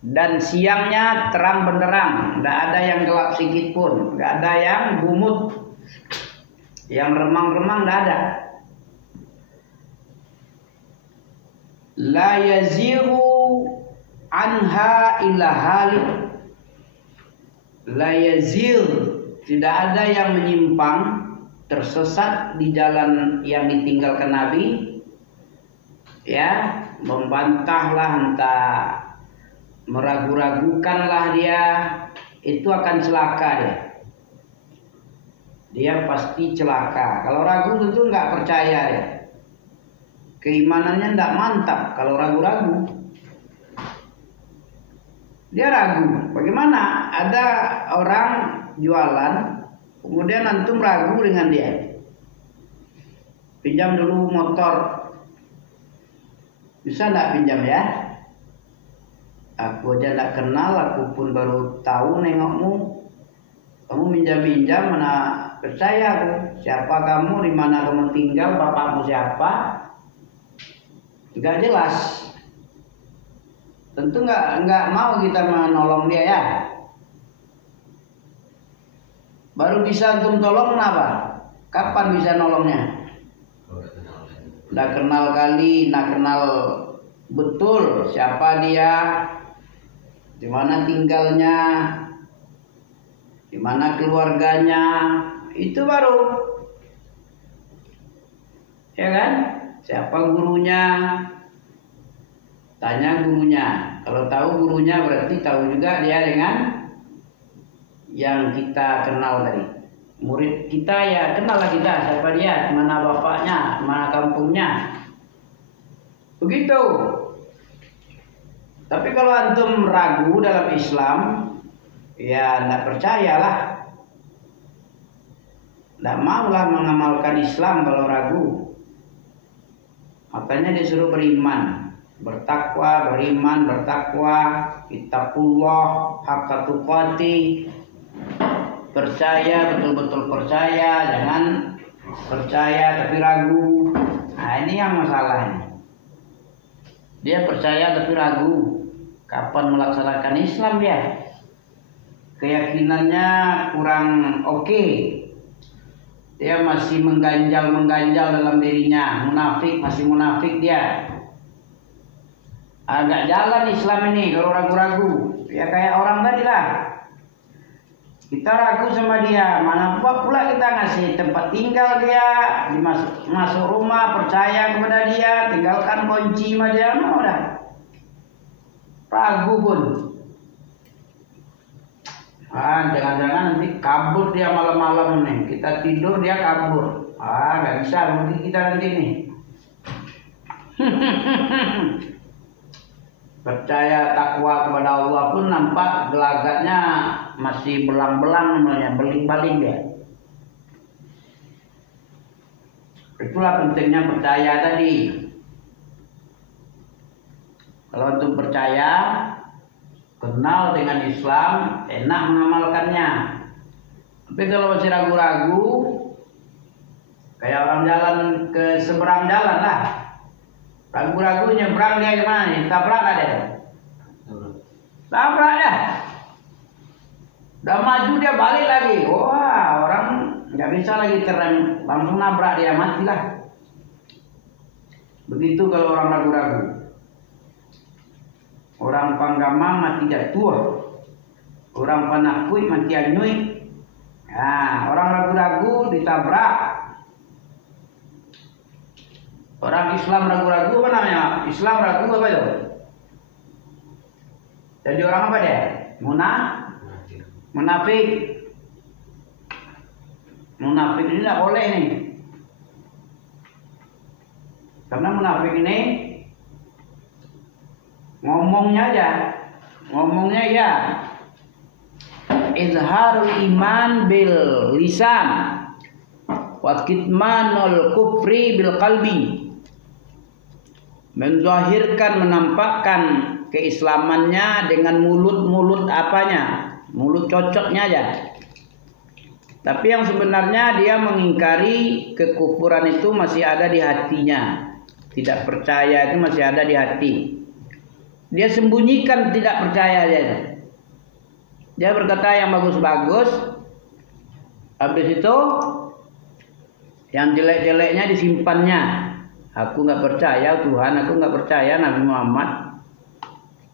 dan siangnya terang benderang, tidak ada yang gelap sedikit pun, tidak ada yang gumut, yang remang-remang, tidak ada. La yaziru anha illa halik. La yazir, tidak ada yang menyimpang, tersesat di jalan yang ditinggalkan Nabi, ya, membantahlah, entah meragu-ragukanlah dia, itu akan celaka dia. Dia pasti celaka. Kalau ragu tentu nggak percaya ya. Keimanannya tidak mantap kalau ragu-ragu. Dia ragu. Bagaimana? Ada orang jualan, kemudian antum ragu dengan dia. Pinjam dulu motor. Bisa nggak pinjam ya? Aku aja nggak kenal, aku pun baru tahu nengokmu. Kamu minjam-minjam, mana percaya aku? Siapa kamu? Di mana kamu tinggal? Bapakmu siapa? Nggak jelas. Tentu nggak mau kita menolong dia ya. Baru bisa antum tolong kenapa? Kapan bisa nolongnya? Nggak kenal kali, nggak kenal betul siapa dia, di mana tinggalnya, di mana keluarganya, itu baru, ya kan? Siapa gurunya? Tanya gurunya. Kalau tahu gurunya berarti tahu juga dia dengan yang kita kenal tadi. Murid kita ya kenal lah kita, siapa dia, mana bapaknya, mana kampungnya. Begitu. Tapi kalau antum ragu dalam Islam, ya tidak percayalah. Tidak maulah mengamalkan Islam kalau ragu. Makanya disuruh beriman, bertakwa, beriman, bertakwa, kitabullah, haqqa tuqati, percaya, betul-betul percaya, jangan percaya tapi ragu. Nah ini yang masalahnya. Dia percaya tapi ragu. Kapan melaksanakan Islam dia? Keyakinannya kurang oke. Dia masih mengganjal dalam dirinya. Munafik, masih munafik dia. Agak jalan Islam ini kalau ragu-ragu. Ya kayak orang tadi lah. Kita ragu sama dia. Mana pula kita ngasih tempat tinggal dia. Masuk rumah, percaya kepada dia. Tinggalkan kunci sama dia. Mana udah. Ragu pun. Jangan-jangan nanti kabur dia malam-malam nih. Kita tidur dia kabur. Nggak bisa rugi kita nanti nih. Percaya takwa kepada Allah pun nampak gelagatnya masih belang-belang namanya, beling-baling dia. Itulah pentingnya percaya tadi. Kalau untuk percaya, kenal dengan Islam, enak mengamalkannya. Tapi kalau masih ragu-ragu, kayak orang jalan ke seberang jalan lah. Ragu-ragu nyebrang dia gimana? Tabrak ada. Tabrak dah. Udah maju dia balik lagi. Wah, orang nggak bisa lagi keren, langsung nabrak dia, matilah. Begitu kalau orang ragu-ragu. Orang panggama mati jatuh. Orang panakui mati anyui. Nah, orang ragu-ragu ditabrak. Orang Islam ragu-ragu apa namanya? Islam ragu apa itu? Jadi orang apa dia? Munafik. Munafik ini tidak boleh nih. Karena munafik ini ngomongnya ya izharul iman bil lisan wa kitmanul kufri bil qalbi, menzahirkan, menampakkan keislamannya dengan mulut apanya, mulut cocoknya aja. Tapi yang sebenarnya dia mengingkari kekufuran itu masih ada di hatinya, tidak percaya itu masih ada di hati. Dia sembunyikan tidak percaya dia. Dia berkata yang bagus-bagus, habis itu yang jelek-jeleknya disimpannya. Aku nggak percaya Tuhan, aku nggak percaya Nabi Muhammad,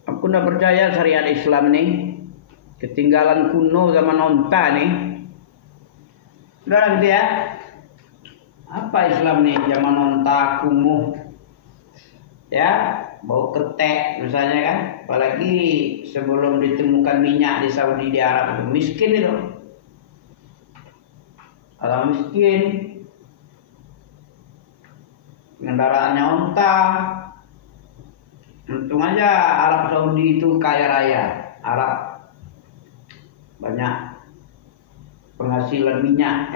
aku nggak percaya syariat Islam nih, ketinggalan kuno zaman onta nih. Udah gitu ya. Apa Islam nih zaman onta kumuh, ya bau ketek misalnya kan, apalagi sebelum ditemukan minyak di Saudi di Arab, miskin itu, orang miskin, kendaraannya onta. Untung aja Arab Saudi itu kaya raya, Arab banyak penghasilan minyak,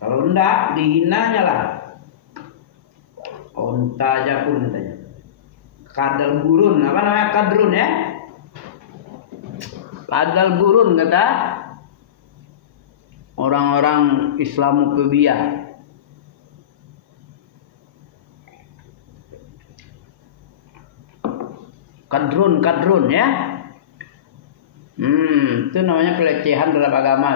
kalau enggak dihinanya lah. Onta aja pun katanya. Kadal gurun, apa namanya kadrun ya? Kadal gurun kata orang-orang Islamofobia. Kadrun ya. Itu namanya pelecehan dalam agama.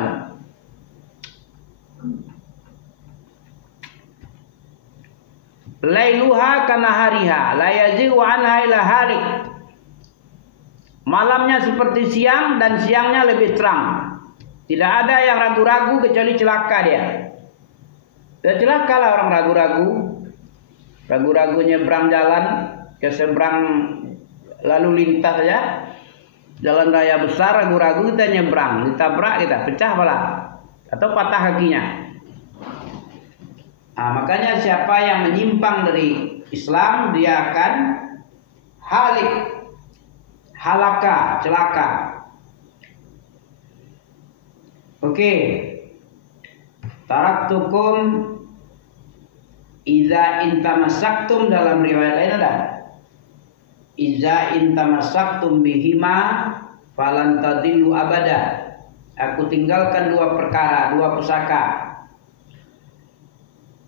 Lailuha kanahariha la yazigu anha ila halik. Malamnya seperti siang dan siangnya lebih terang. Tidak ada yang ragu-ragu kecuali celaka dia. Ya celaka lah orang ragu-ragu. Ragu-ragu nyebrang jalan ke seberang lalu lintas ya. Jalan raya besar ragu-ragu kita nyebrang, ditabrak kita, pecah pala atau patah kakinya. Nah, makanya siapa yang menyimpang dari Islam dia akan halik, halaka, celaka. Oke. Taraktukum iza intamasaktum, dalam riwayat lain ada iza intamasaktum bihima falan tadillu abada. Aku tinggalkan dua perkara, dua pusaka.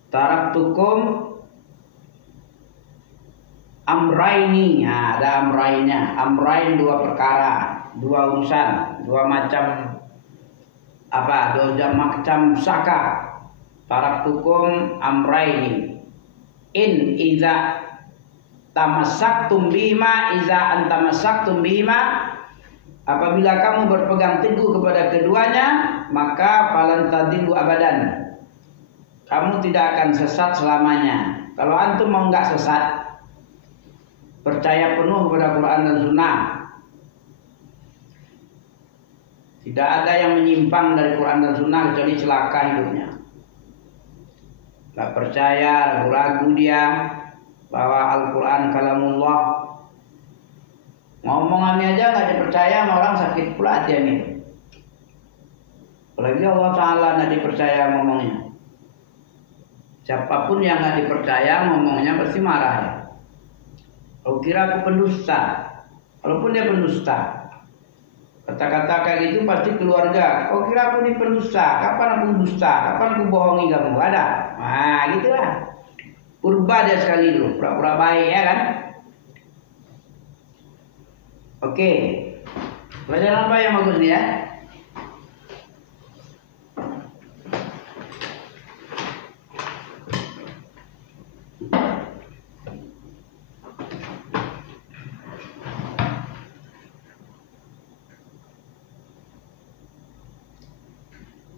Taraktukum amraini, nah, ada amrainnya. Amrain dua perkara, dua urusan, dua macam apa? Dua macam pusaka. Taraktukum amraini. In iza tamassaktum bihima, iza antamasaktum bihima, apabila kamu berpegang teguh kepada keduanya, maka falan tadillu abadan. Kamu tidak akan sesat selamanya. Kalau antum mau nggak sesat, percaya penuh kepada Quran dan Sunnah. Tidak ada yang menyimpang dari Quran dan Sunnah kecuali celaka hidupnya. Gak percaya, ragu-ragu dia bahwa Al-Quran kalamullah. Ngomongannya aja nggak dipercaya sama orang, sakit pula hati ini. Apalagi Allah Ta'ala nggak dipercaya ngomongnya. Siapapun yang nggak dipercaya ngomongnya pasti marah ya. Kau kira aku pendusta? Walaupun dia pendusta, kata-kata kayak gitu pasti keluarga. Kau kira aku ini pendusta? Kapan aku dusta? Kapan aku bohongi kamu? Ada? Nah gitulah. Purba dia sekali dulu, pura-pura baik ya kan? Oke. Pelajaran apa yang bagus nih ya?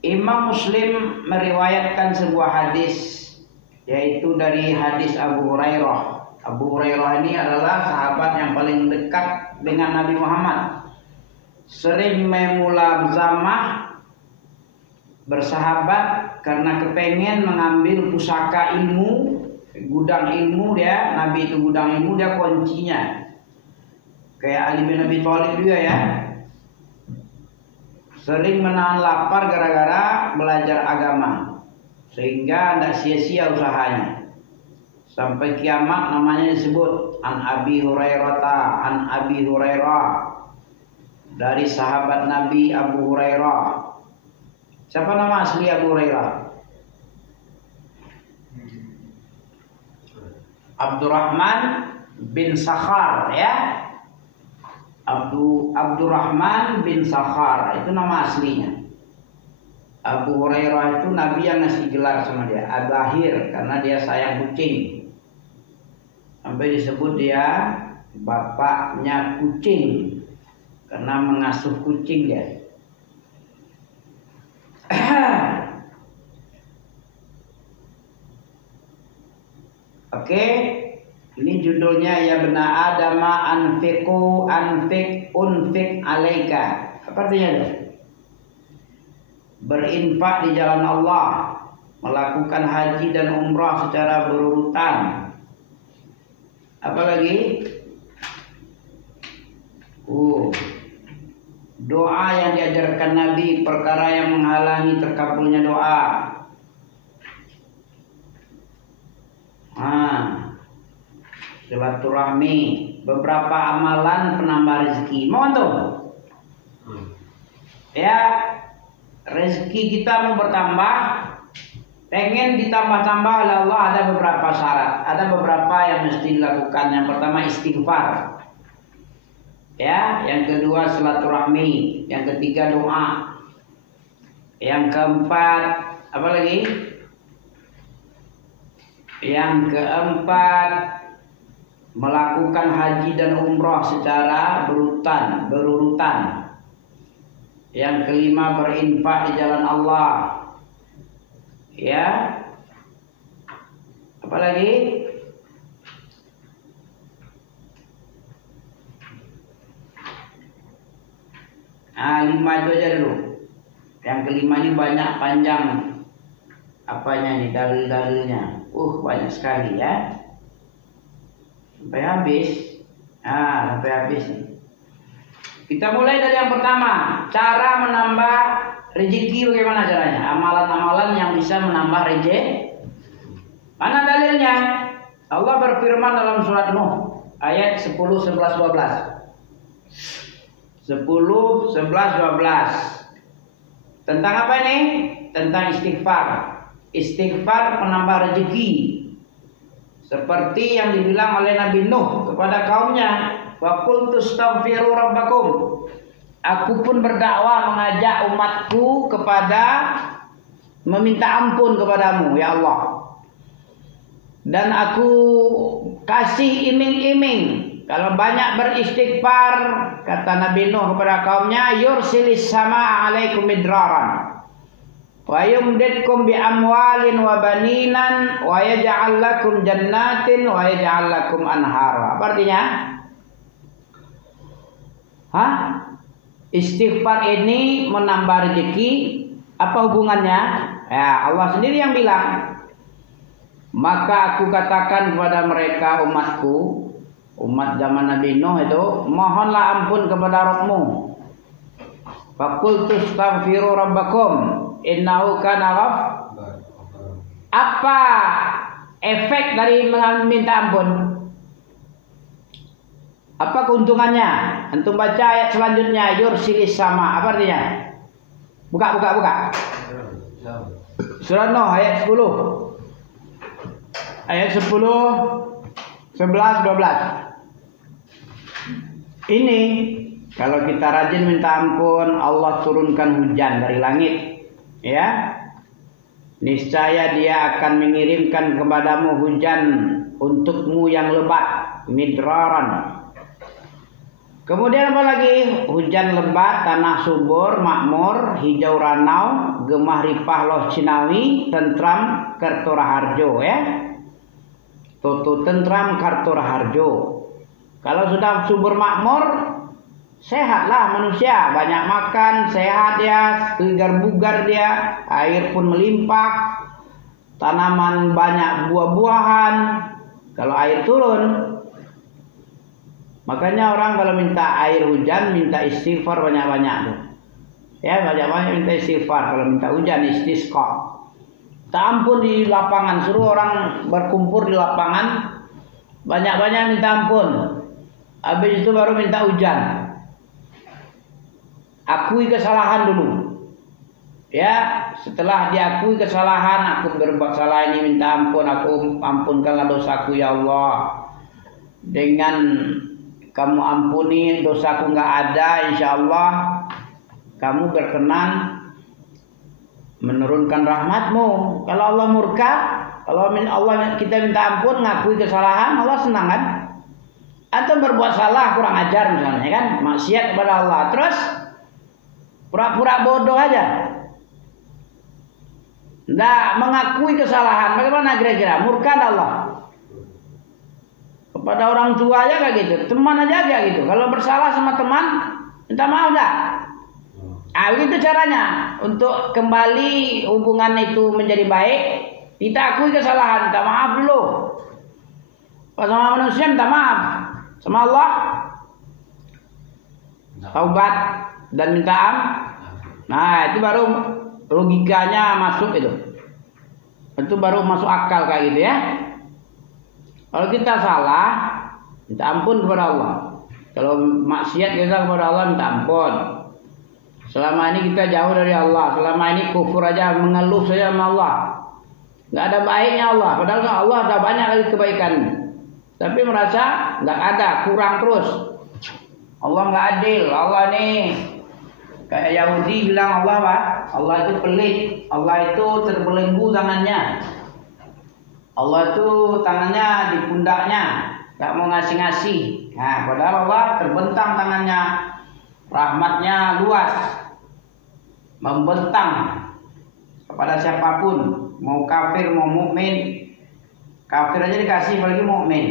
Imam Muslim meriwayatkan sebuah hadis, yaitu dari hadis Abu Hurairah. Abu Hurairah ini adalah sahabat yang paling dekat dengan Nabi Muhammad. Sering memulazamah bersahabat karena kepengen mengambil pusaka ilmu, gudang ilmu dia. Nabi itu gudang ilmu, dia kuncinya. Kayak Ali bin Abi Thalib juga ya. Sering menahan lapar gara-gara belajar agama, sehingga tidak sia-sia usahanya. Sampai kiamat namanya disebut an Abi Hurairah, dari sahabat Nabi Abu Hurairah. Siapa nama asli Abu Hurairah? Abdurrahman bin Sakhar ya. Abdurrahman bin Sakhar itu nama aslinya. Abu Hurairah itu Nabi yang ngasih gelar sama dia Al-Bahir karena dia sayang kucing. Sampai disebut dia bapaknya kucing karena mengasuh kucing dia. Oke, ini judulnya ya bena adama unfik alaika. Apa artinya itu? Berinfak di jalan Allah, melakukan haji dan umrah secara berurutan. Apa lagi? Doa yang diajarkan Nabi, perkara yang menghalangi terkabulnya doa. Silaturahmi, beberapa amalan penambah rezeki. Mau tuh? Ya, rezeki kita mau bertambah, pengen ditambah-tambah oleh Allah, ada beberapa syarat, ada beberapa yang mesti dilakukan. Yang pertama istighfar, ya. Yang kedua silaturahmi, yang ketiga doa, yang keempat apa lagi? Yang keempat melakukan haji dan umrah secara berurutan. Yang kelima berinfak di jalan Allah. Ya. Apa lagi? Lima itu aja dulu. Yang kelima ini banyak, panjang apanya nih, dalil-dalilnya. Banyak sekali ya. Sampai habis. Sampai habis nih. Kita mulai dari yang pertama, cara menambah rezeki. Bagaimana caranya? Amalan-amalan yang bisa menambah rezeki. Mana dalilnya? Allah berfirman dalam surat Nuh ayat 10, 11, 12. 10, 11, 12. Tentang apa ini? Tentang istighfar. Istighfar penambah rezeki. Seperti yang dibilang oleh Nabi Nuh kepada kaumnya, wa qultu astaghfiru rabbakum. Aku pun berdakwah mengajak umatku kepada meminta ampun kepadamu ya Allah. Dan aku kasih iming-iming kalau banyak beristighfar, kata Nabi Nuh kepada kaumnya, yursilis sama alaikum midraran wa yumditkum bi amwalin wa baninan wa yaj'al lakum jannatin wa yaj'al lakum anhara. Apa artinya? Istighfar ini menambah rezeki. Apa hubungannya? Ya, Allah sendiri yang bilang. Maka aku katakan kepada mereka umatku, umat zaman Nabi Nuh itu, mohonlah ampun kepada Rabbmu. Faqultu astaghfiru rabbakum innahu kana ghafur. Apa efek dari meminta ampun? Apa keuntungannya? Antum baca ayat selanjutnya, yursilis sama. Apa artinya? Buka. Surah Nuh ayat 10. Ayat 10, 11, 12. Ini kalau kita rajin minta ampun, Allah turunkan hujan dari langit. Ya. Niscaya Dia akan mengirimkan kepadamu hujan untukmu yang lebat, midraran. Kemudian apa lagi? Hujan lebat, tanah subur, makmur, hijau ranau, gemah ripah loh cinawi, tentram kertoraharjo ya. Tutu tentram kartoraharjo. Kalau sudah subur makmur, sehatlah manusia, banyak makan, sehat dia, segar bugar dia, air pun melimpah, tanaman banyak buah-buahan. Kalau air turun, makanya orang kalau minta air hujan, minta istighfar banyak-banyak tuh. Ya, banyak-banyak minta istighfar kalau minta hujan, istisqa. Tak ampun di lapangan, suruh orang berkumpul di lapangan, banyak-banyak minta ampun. Habis itu baru minta hujan. Akui kesalahan dulu. Ya, setelah diakui kesalahan, aku berbuat salah ini, minta ampun, aku ampunkanlah dosaku ya Allah. dengan kamu ampuni dosaku nggak ada, insya Allah kamu berkenan menurunkan rahmatmu. Kalau Allah murka, kalau Allah kita minta ampun, ngakui kesalahan, Allah senang kan? Atau berbuat salah, kurang ajar misalnya kan, maksiat kepada Allah, terus pura-pura bodoh aja, nggak mengakui kesalahan, bagaimana kira-kira? Murka Allah. Kepada orang tua aja kayak gitu, teman aja kayak gitu. Kalau bersalah sama teman, minta maaf dah. Ah, begitu caranya untuk kembali hubungan itu menjadi baik. Kita akui kesalahan, minta maaf dulu. Kalau sama manusia minta maaf, sama Allah taubat dan minta ampun. Nah, itu baru logikanya masuk itu. Itu baru masuk akal kayak gitu ya. Kalau kita salah, minta ampun kepada Allah. Kalau maksiat kita kepada Allah, minta ampun. Selama ini kita jauh dari Allah, selama ini kufur aja, mengeluh saja sama Allah, nggak ada baiknya Allah. Padahal Allah ada banyak kali kebaikan, tapi merasa nggak ada, kurang terus. Allah nggak adil. Allah nih kayak Yahudi bilang Allah apa? Allah itu pelit. Allah itu terbelenggu tangannya. Allah itu tangannya di pundaknya, nggak mau ngasih-ngasih. Nah, padahal Allah terbentang tangannya, rahmatnya luas, membentang kepada siapapun, mau kafir mau mukmin. Kafir aja dikasih, apalagi mukmin.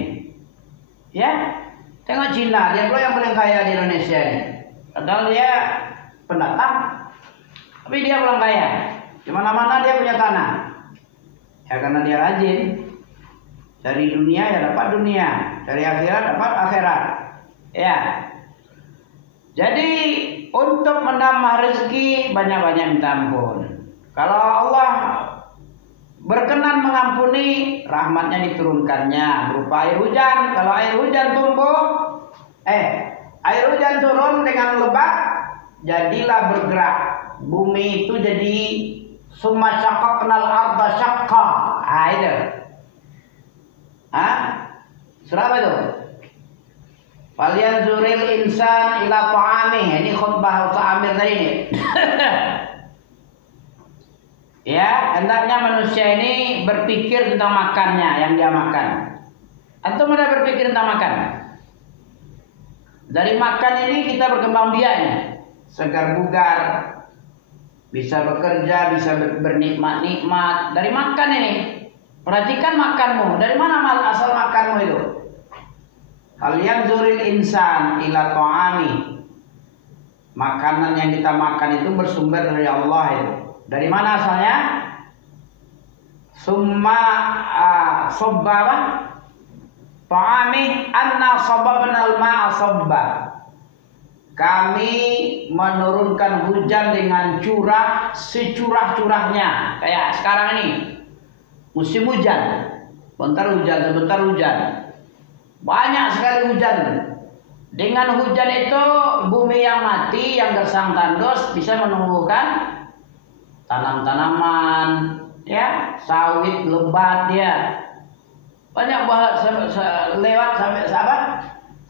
Ya, tengok Cina, dia pula yang paling kaya di Indonesia ini. Padahal dia pendatang, tapi dia paling kaya. Di mana-mana dia punya tanah. Ya karena dia rajin. Dari dunia ya dapat dunia, dari akhirat dapat akhirat. Ya. Jadi untuk menambah rezeki banyak-banyak minta ampun. Kalau Allah berkenan mengampuni, rahmatnya diturunkannya berupa air hujan. Kalau air hujan air hujan turun dengan lebat, jadilah bergerak. Bumi itu jadi summa syaqqaqnal arda syaqqa. Itu. Surah apa itu? Falyanzuril insan ila ta'amih. Ini khutbah Ustaz Amir tadi ini. Ya, hendaknya manusia ini berpikir tentang makannya yang dia makan. Antum ada berpikir tentang makan? Dari makan ini kita berkembang biaknya, segar bugar, bisa bekerja, bisa bernikmat-nikmat dari makan ini. Perhatikan makanmu, dari mana asal makanmu itu? Kalian zuril insan ila ta'ami. Makanan yang kita makan itu bersumber dari Allah itu. Dari mana asalnya? Summa sobba ta'ami anna sababnal ma'a sobba. Kami menurunkan hujan dengan curah securah-curahnya. Kayak sekarang ini musim hujan, bentar hujan, sebentar hujan, banyak sekali hujan. Dengan hujan itu bumi yang mati, yang gersang tandus bisa menumbuhkan tanam-tanaman, ya, sawit lebat, ya, banyak lewat sampai sahabat.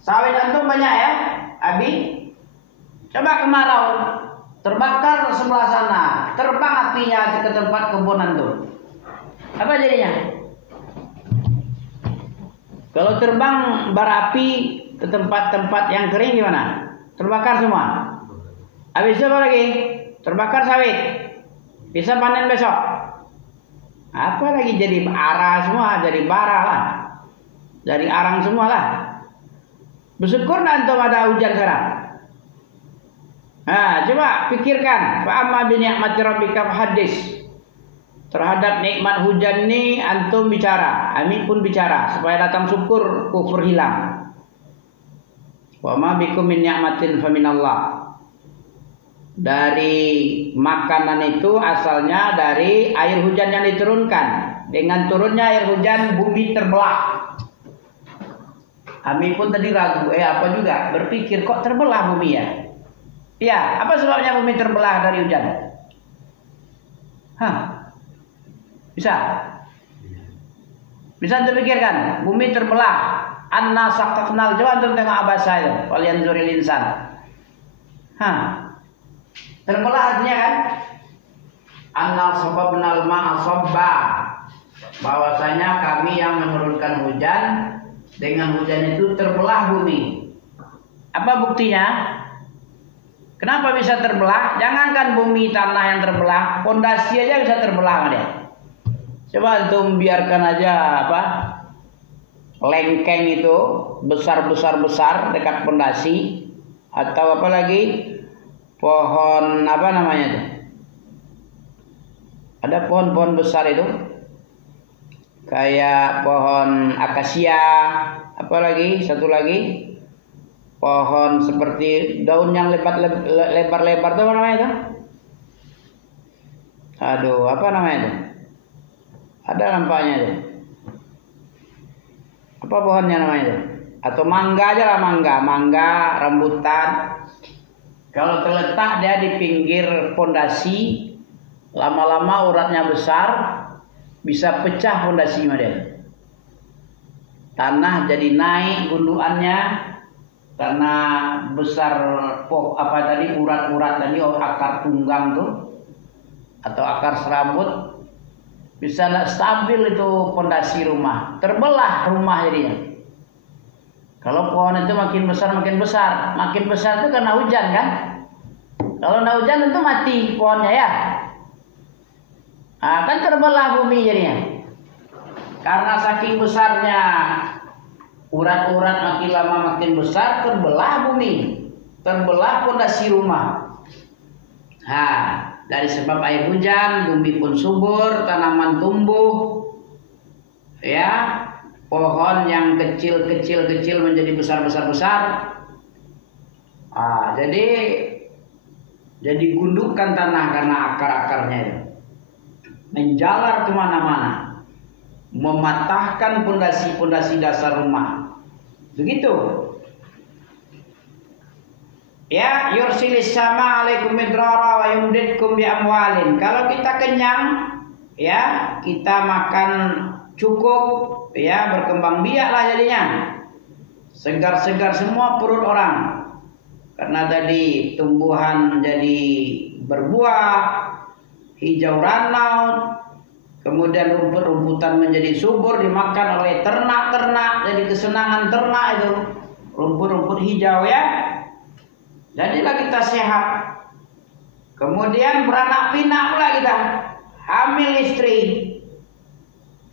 Sawit antum banyak ya, Abi. Coba kemarau, terbakar sebelah sana, terbang apinya ke tempat kebun antum. Apa jadinya? Kalau terbang bara api ke tempat-tempat yang kering gimana? Terbakar semua. Habis itu apa lagi? Terbakar sawit. Bisa panen besok. Apa lagi jadi ara semua, jadi bara lah. Jadi arang semua lah. Bersyukur antum ada hujan sekarang. Nah, coba pikirkan. Fa amma bi ni'mati rabbika hadis. Terhadap nikmat hujan ini antum bicara, Amin pun bicara supaya datang syukur, kufur hilang. Wa ma bikum min ni'matin fa minallah. Dari makanan itu asalnya dari air hujan yang diturunkan. Dengan turunnya air hujan bumi terbelah. Amin pun tadi ragu, apa juga berpikir kok terbelah bumi ya? Ya, apa sebabnya bumi terbelah dari hujan? Bisa? Bisa dipikirkan, bumi terbelah Anna sakaknal, coba antum tengok abasa itu. Walian zuril insan. Terbelah artinya kan? Anna sababnal ma'a sabba. Bahwasanya kami yang menurunkan hujan, dengan hujan itu terbelah bumi. Apa buktinya? Kenapa bisa terbelah? Jangankan bumi tanah yang terbelah, pondasi aja bisa terbelah dia. Coba antum biarkan aja lengkeng itu besar dekat pondasi, atau apalagi pohon apa namanya itu? Ada pohon-pohon besar itu, kayak pohon akasia, apalagi satu lagi. Pohon seperti daun yang lebar-lebar itu apa namanya itu? Aduh, apa namanya itu? Ada nampaknya itu. Apa pohonnya namanya itu? Atau mangga aja lah, mangga, rambutan. Kalau terletak dia di pinggir pondasi, lama-lama uratnya besar, bisa pecah pondasinya dia. Tanah jadi naik gundukannya. Karena besar urat-urat tadi, akar tunggang tuh atau akar serabut, bisa tidak stabil itu pondasi rumah, terbelah rumah jadinya. Kalau pohon itu makin besar itu karena hujan kan? Kalau tidak hujan itu mati pohonnya ya. Kan terbelah bumi jadinya. Karena saking besarnya urat-urat, makin lama makin besar, terbelah bumi, terbelah pondasi rumah. Dari sebab air hujan, bumi pun subur, tanaman tumbuh, ya, pohon yang kecil menjadi besar. Jadi gundukan tanah karena akar-akarnya itu menjalar kemana-mana, mematahkan pondasi dasar rumah. Begitu. Ya, yursilis sama alaikum midrara wa yumdidkum bi amwalin. Kalau kita kenyang, ya, kita makan cukup, ya, berkembang biak lah jadinya. Segar-segar semua perut orang. Karena tadi tumbuhan jadi berbuah, hijau ranau. Kemudian rumput-rumputan menjadi subur, dimakan oleh ternak-ternak, jadi kesenangan ternak itu rumput-rumput hijau ya. Jadilah kita sehat. Kemudian beranak pinak pula kita, hamil istri,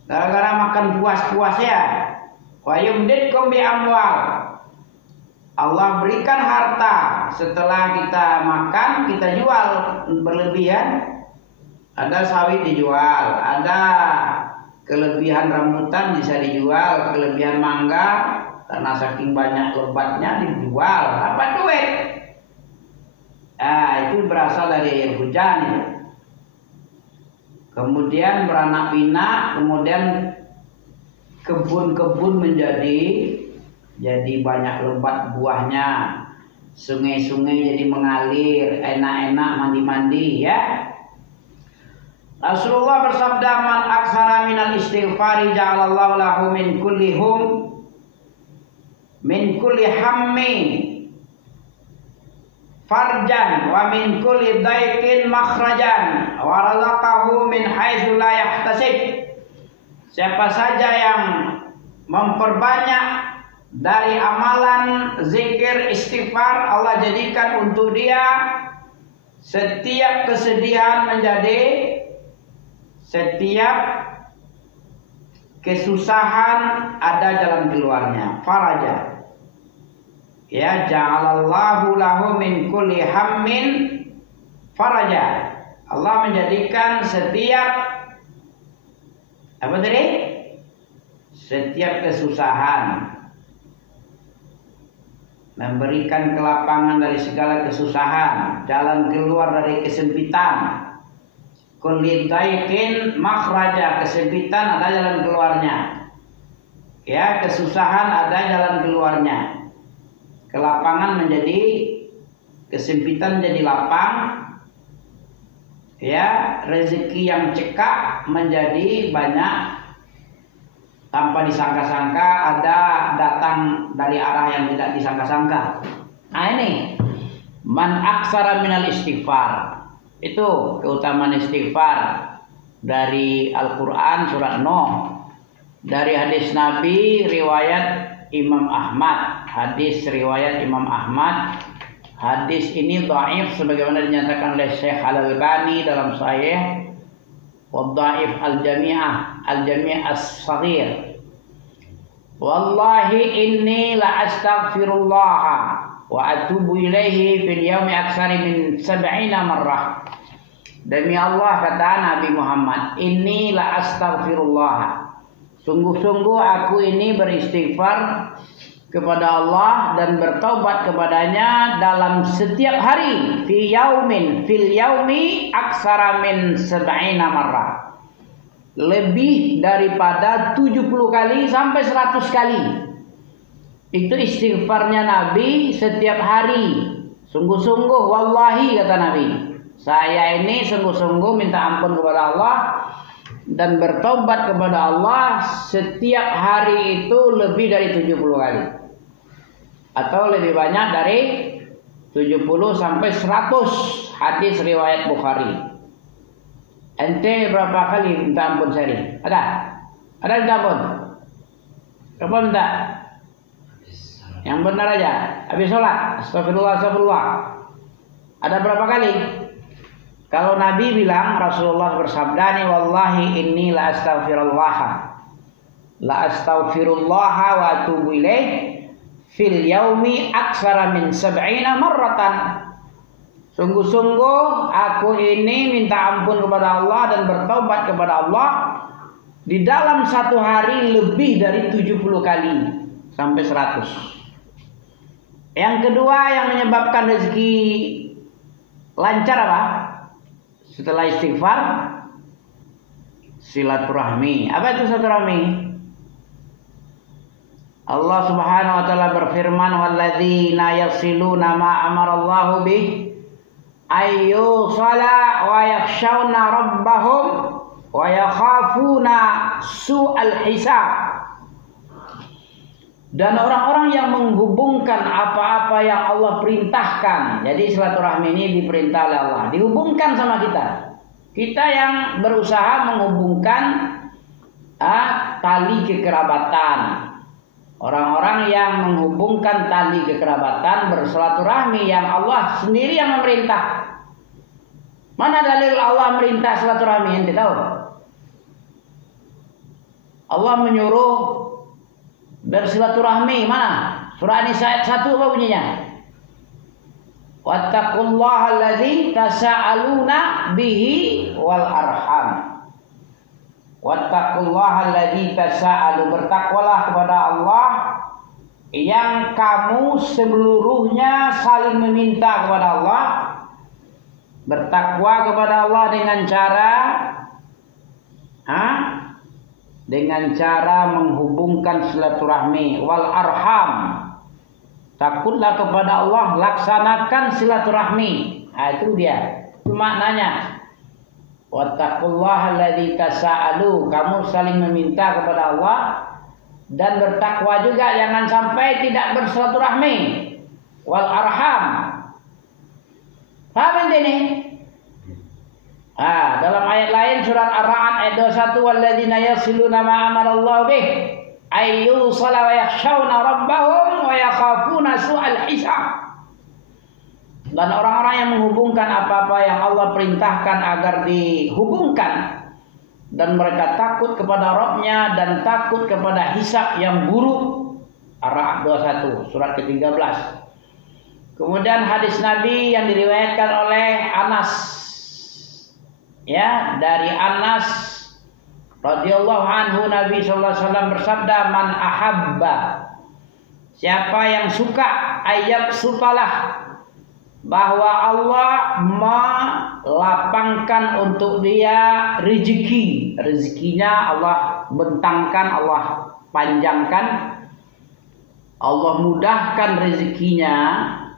gara-gara makan puas-puas ya. Wa yumdidkum bi amwal. Allah berikan harta setelah kita makan, kita jual berlebihan. Ada sawit dijual, ada kelebihan rambutan bisa dijual, kelebihan mangga karena saking banyak lebatnya dijual. Apa duit? Itu berasal dari hujan itu. Kemudian beranak pinak, kemudian kebun-kebun jadi banyak lebat buahnya. Sungai-sungai jadi mengalir, enak-enak mandi-mandi ya. Rasulullah bersabda, man aksara minal istighfari ja'alallahu lahu min kulli hammin farjan wa min kulli daikin makhrajan wa razaqahu min haitsu la yahtasib. Siapa saja yang memperbanyak dari amalan zikir istighfar, Allah jadikan untuk dia setiap kesedihan menjadi, setiap kesusahan ada jalan keluarnya. Faraja. Ya, ja'alallahu lahu min kulli hammin faraja. Allah menjadikan setiap apa tadi? Setiap kesusahan, memberikan kelapangan dari segala kesusahan, jalan keluar dari kesempitan. Kulli daikin makhraja, kesempitan ada jalan keluarnya. Ya, kesusahan ada jalan keluarnya. Kelapangan menjadi kesempitan menjadi lapang. Ya, rezeki yang cekak menjadi banyak. tanpa disangka-sangka ada datang dari arah yang tidak disangka-sangka. Nah ini man aksara minal istighfar, itu keutamaan istighfar dari Al-Quran surat Nuh, dari hadis Nabi riwayat Imam Ahmad, hadis riwayat Imam Ahmad. Hadis ini dhaif sebagaimana dinyatakan oleh Syekh Al-Albani dalam Sahih wa dhaif al-Jami'ah as-Saghir. Wallahi inni la astaghfirullah wa atubu ilaihi fil yaumi aktsari min 70 marrah. Demi Allah, kata Nabi Muhammad, inni la astaghfirullah, sungguh-sungguh aku ini beristighfar kepada Allah dan bertaubat kepadanya dalam setiap hari, fil yaumi aksara min 70 marrah, lebih daripada 70 kali sampai 100 kali. Itu istighfarnya Nabi setiap hari. Sungguh-sungguh, wallahi, kata Nabi, saya ini sungguh-sungguh minta ampun kepada Allah dan bertobat kepada Allah setiap hari itu lebih dari 70 kali. Atau lebih banyak dari 70 sampai 100. Hadis riwayat Bukhari. Ente berapa kali minta ampun sehari? Ada? Ada minta ampun? Berapa minta? Yang benar aja. Habis sholat, astagfirullah. Ada berapa kali? Kalau Nabi bilang, Rasulullah bersabda nih, wallahi inni la astaghfirullah wa atubu ilaih fil yaumi aksara min 70 marratan. Sungguh-sungguh aku ini minta ampun kepada Allah dan bertaubat kepada Allah di dalam satu hari lebih dari 70 kali sampai 100. Yang kedua yang menyebabkan rezeki lancar apa? Setelah istighfar, silaturahmi. Apa itu silaturahmi? Allah Subhanahu wa taala berfirman, walladzina yasiluna ma amarallahu bih ayyusala wa yakhshawna rabbahum wa yakhafuna su'al hisab. Dan orang-orang yang menghubungkan apa-apa yang Allah perintahkan. Jadi silaturahmi ini diperintah oleh Allah, dihubungkan sama kita. Kita yang berusaha menghubungkan tali kekerabatan. Orang-orang yang menghubungkan tali kekerabatan bersilaturahmi yang Allah sendiri yang memerintah. Mana dalil Allah merintah silaturahmi? Ente tahu? Allah menyuruh bersilaturahmi, mana? Surah An-Nisa ayat 1 apa bunyinya? Wattaqullaha allazi tasaaluna bihi wal arham. Wattaqullaha allazi tasaalu, bertakwalah kepada Allah yang kamu seluruhnya saling meminta kepada Allah. Bertakwa kepada Allah dengan cara dengan cara menghubungkan silaturahmi wal arham. Takutlah kepada Allah, laksanakan silaturahmi. Itu dia. Itu maknanya. Wattaqullaha alladzi tasaalu, kamu saling meminta kepada Allah dan bertakwa juga, jangan sampai tidak bersilaturahmi. Wal arham. Paham ini? Dalam ayat lain surat Ar-Ra'd ayat 21, walladzina yasiluna ma amarallahu bih ayyusala wa yakhshawna rabbahum wa yakhafuna su'al hisab. Dan orang-orang yang menghubungkan apa-apa yang Allah perintahkan agar dihubungkan, dan mereka takut kepada Rabbnya dan takut kepada hisab yang buruk. Ar-Ra'd 21 surat ke-13. Kemudian hadis Nabi yang diriwayatkan oleh Anas, ya, dari Anas radhiyallahu anhu, Nabi sallallahu alaihi wasallam bersabda, man ahabba, siapa yang suka, ayat sutalah, bahwa Allah melapangkan untuk dia rezeki, rezekinya Allah bentangkan, Allah panjangkan, Allah mudahkan rezekinya.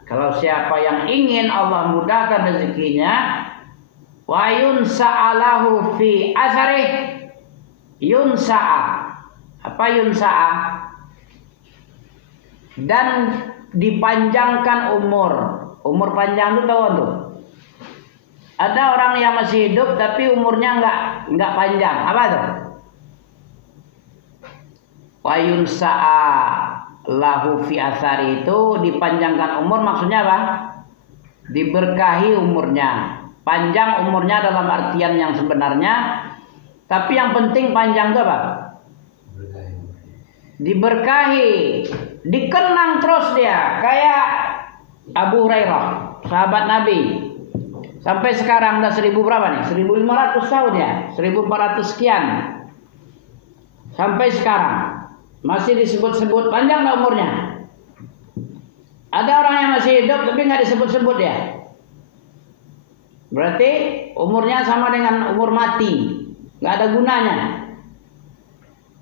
Kalau siapa yang ingin Allah mudahkan rezekinya, wa yunsa'alahu fi asarih, yunsa'a, Fayun sa'a, dan dipanjangkan umur. Umur panjang itu tahu tuh. Ada orang yang masih hidup tapi umurnya nggak panjang. Apa tuh? Fayun sa'a lahu fi athari, itu dipanjangkan umur, maksudnya apa? Diberkahi umurnya. Panjang umurnya dalam artian yang sebenarnya, tapi yang penting panjang itu apa? Diberkahi, dikenang terus dia, kayak Abu Hurairah, sahabat Nabi. Sampai sekarang udah 1000 berapa nih? 1500 tahun ya, 1400 sekian. Sampai sekarang masih disebut-sebut, panjang nggak umurnya? Ada orang yang masih hidup tapi nggak disebut-sebut ya. Berarti umurnya sama dengan umur mati, nggak ada gunanya.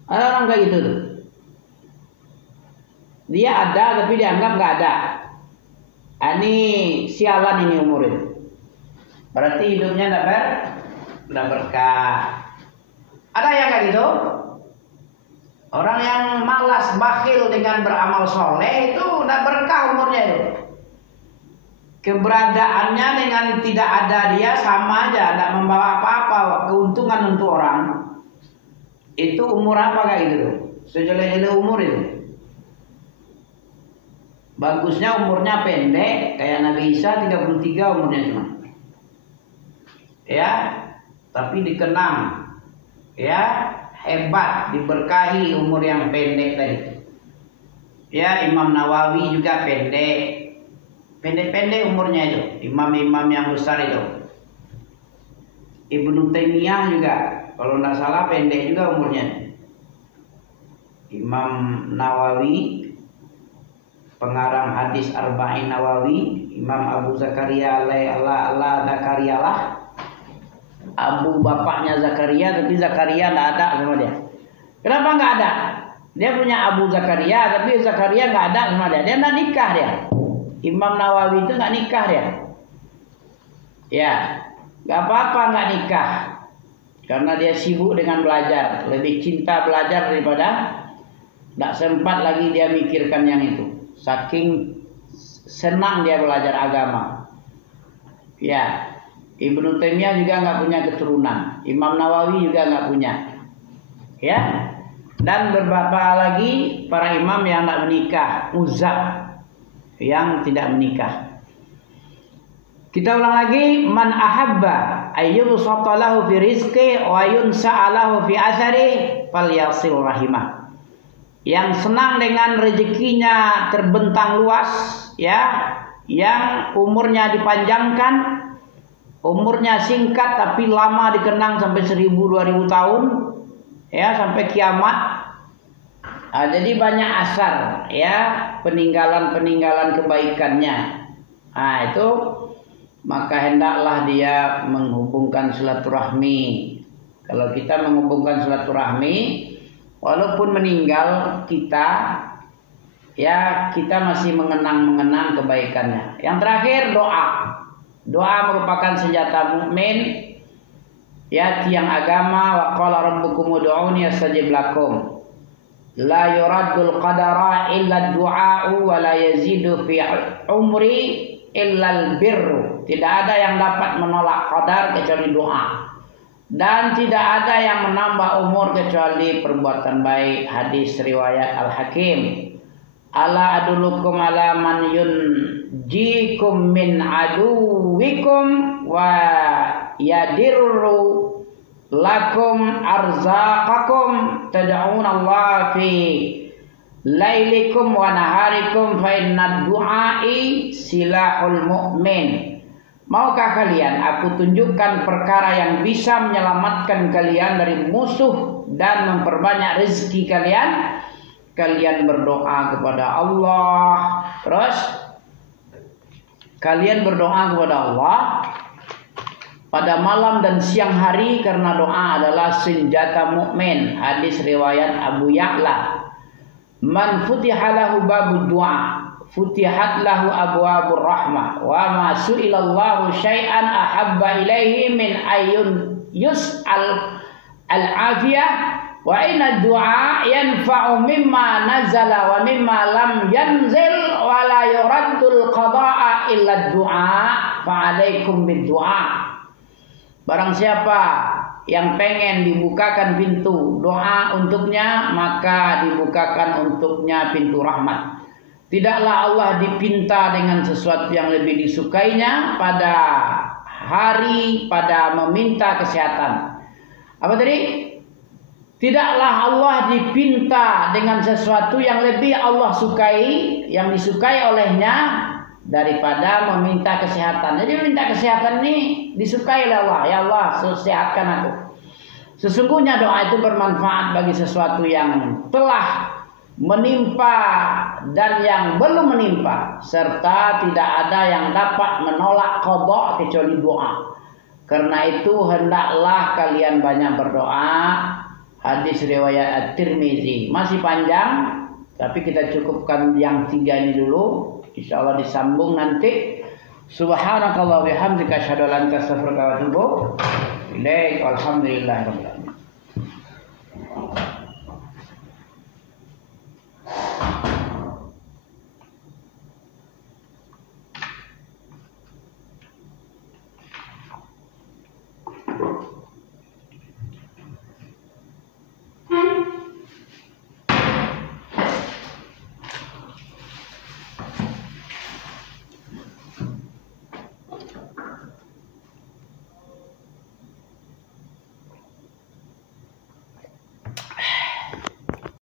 Ada orang kayak gitu tuh. Dia ada tapi dianggap nggak ada. Ini sialan ini umur itu. Berarti hidupnya nggak berkah. Ada yang kayak gitu? Orang yang malas, bakhil dengan beramal soleh itu nggak berkah umurnya itu. Keberadaannya dengan tidak ada dia sama aja, tidak membawa apa-apa keuntungan untuk orang. Itu umur apa kayak gitu? Sejelek-jelek umur itu. Bagusnya umurnya pendek, kayak Nabi Isa 33 umurnya cuma. Ya, tapi dikenang. Ya, hebat, diberkahi umur yang pendek tadi. Ya, Imam Nawawi juga pendek. Pendek-pendek umurnya itu, imam-imam yang besar itu. Ibnu Taimiyah juga, kalau tidak salah pendek juga umurnya. Imam Nawawi, pengarang hadis Arba'in Nawawi, Imam Abu Zakaria Allah Zakarialah, Abu bapaknya Zakaria, tapi Zakaria tidak ada sama dia. Kenapa nggak ada? Dia punya Abu Zakaria, tapi Zakaria nggak ada sama dia. Dia tidak nikah dia. Imam Nawawi itu nggak nikah dia. Ya, nggak apa-apa nggak nikah, karena dia sibuk dengan belajar, lebih cinta belajar daripada tidak sempat lagi dia mikirkan yang itu. Saking senang dia belajar agama. Ya, Ibnu Taimiyah juga nggak punya keturunan, Imam Nawawi juga nggak punya. Ya, dan beberapa lagi para imam yang tidak menikah, uzab yang tidak menikah. Kita ulang lagi, man ahabba ayyubsata lahu fi rizqi wa yunsa'a lahu fi athari falyasil rahimah. Yang senang dengan rezekinya terbentang luas, ya, yang umurnya dipanjangkan, umurnya singkat tapi lama dikenang sampai 1000-2000 tahun, ya, sampai kiamat. Nah, jadi banyak asar, ya, peninggalan kebaikannya. Nah, itu maka hendaklah dia menghubungkan silaturahmi. Kalau kita menghubungkan silaturahmi, walaupun meninggal kita, ya, kita masih mengenang kebaikannya. Yang terakhir, doa. Doa merupakan senjata mukmin, ya, tiang agama. Wa qala rabbukum ud'uni astajib lakum. La yuraddul qadara illa du'a'u wa la yazidu fi umri illa al-birru. Tidak ada yang dapat menolak qadar kecuali doa. Dan tidak ada yang menambah umur kecuali perbuatan baik. Hadis riwayat Al-Hakim. Ala adulukum ala man yunjikum min aduwikum wa yadirru lakum arzaqakum tad'una Allah fi lailikum wa naharikum fa inna du'ai silahul mu'min. Maukah kalian aku tunjukkan perkara yang bisa menyelamatkan kalian dari musuh dan memperbanyak rezeki kalian? Kalian berdoa kepada Allah. Terus kalian berdoa kepada Allah pada malam dan siang hari, karena doa adalah senjata mukmin. Hadis riwayat Abu Ya'la. Man futiha lahu babud du'a futihat lahu abwabur rahmah wa ma su'ilallahu syai'an ahabba ilaihi min ayyun yus'al al-afiyah Wa inna du'a yanfa'u mimma nazala wa mimma lam yanzil wa la yuraddul qada'a illa du'a fa'alaikum bid-du'a. Barang siapa yang pengen dibukakan pintu doa untuknya, maka dibukakan untuknya pintu rahmat. Tidaklah Allah dipinta dengan sesuatu yang lebih disukainya pada meminta kesehatan. Apa tadi? Tidaklah Allah dipinta dengan sesuatu yang lebih Allah sukai, yang disukai olehnya daripada meminta kesehatan. Jadi meminta kesehatan ini disukai oleh Allah. Ya Allah, sehatkan aku. Sesungguhnya doa itu bermanfaat bagi sesuatu yang telah menimpa dan yang belum menimpa, serta tidak ada yang dapat menolak qada kecuali doa. Karena itu hendaklah kalian banyak berdoa. Hadis riwayat At-Tirmizi. Masih panjang, tapi kita cukupkan yang 3 ini dulu. Insyaallah disambung nanti. Subhanakallah wa bihamdika asyhadu an la ilaha illa anta astaghfiruka wa atubu ilaik. Alhamdulillah.